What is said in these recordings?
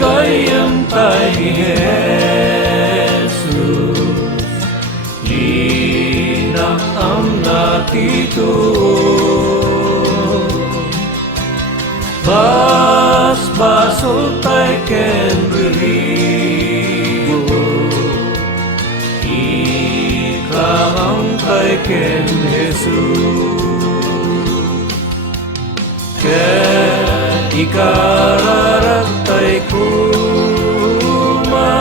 gayam tayo ni Jesus, linak ang natito. Basol tayo ken beribo, ikang tayo ken Jesus. Ken ikararatay kuma,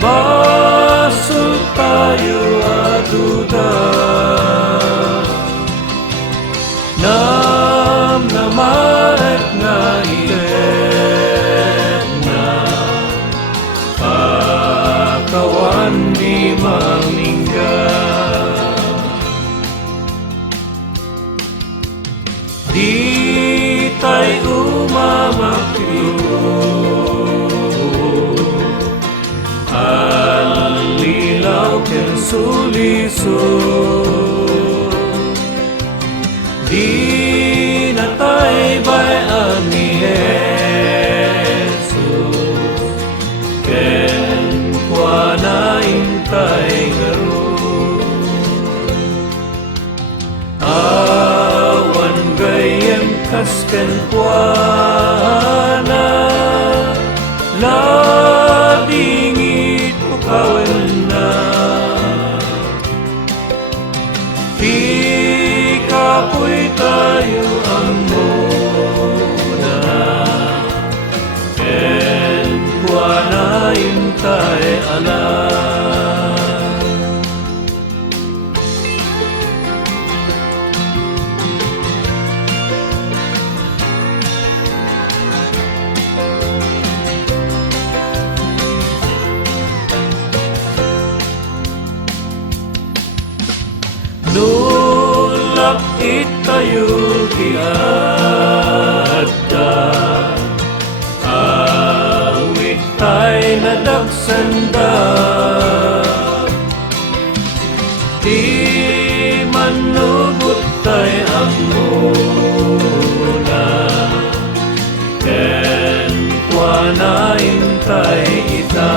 basol tayo aduda. Namaet na ilet na, pakawan di mamingga. Di tayo umamakyo, alilaw ken suliso. Di na tayo bayan ni Jesus, ken kwa na intay ngaron. Awan gayem kas ken kwa na, ladingit ukawen na. Kapoy tayo ang muna, ken kwa na intay alam. Itayo tiada, awit tay nadagsanda. Di manubot tay ang muna, ken kwa na intay ita.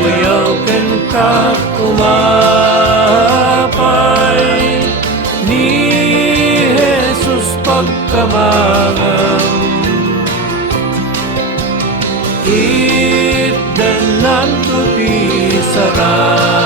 Kuyaw ken ka umapay ni Jesus pagkamangan, itdanan to ti sarang.